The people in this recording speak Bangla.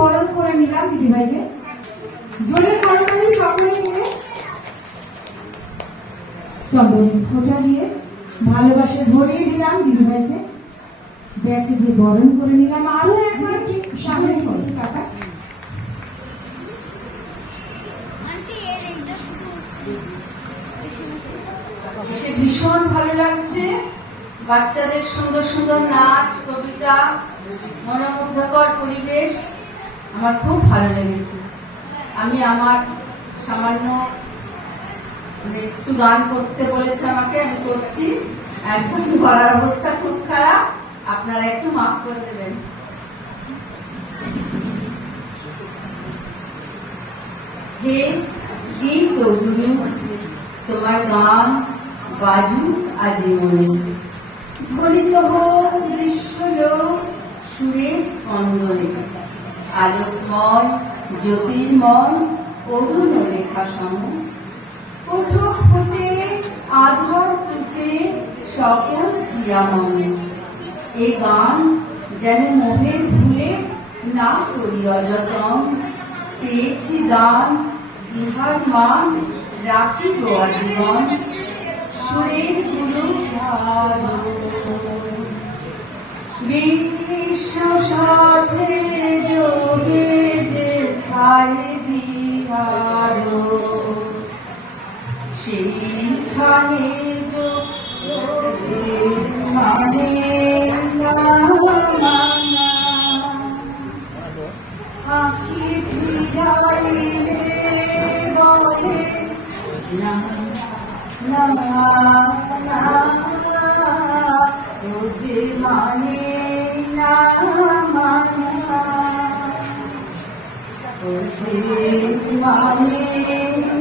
বরণ করে নিলাম দিদিভাইকে জলের করতালি সকলে মিলে চন্দনের ফোঁটা দিয়ে ভালোবাসা ধরিয়ে দিলাম দিদিভাইকে বেঁচে দিয়ে বরণ করে নিলাম। আরও একবার সামনে কাকা। এসে ভীষণ ভালো লাগছে। বাচ্চাদের সুন্দর সুন্দর নাচ কবিতা মনোমুগ্ধকর পরিবেশ। আমার খুব ভালো লেগেছে। আমি আমার সামান্য মানে একটু গান করতে বলেছে আমাকে, আমি করছি। একদম গলার অবস্থা খুব খারাপ। আপনারা একটু মাফ করে দেবেন। হে গীত তোমার গান বাজু আজি মনে ধ্বনিত হোক আলোকময়, জ্যোতির্ময় করুণ রেখা সম কোঠক ফুটে আধর টুটে সকল ক্রিয়াময়। এ গান যেন মোহের ভুলে না করি অযতন। পেয়েছি দান, ইহার মান রাখিব আজীবন। সুরের গুরু ভালো বিহার। সেইখানে মানে। আঁখি ভিজাইলে বলে না না না যে মানে না মানা মালিক মানে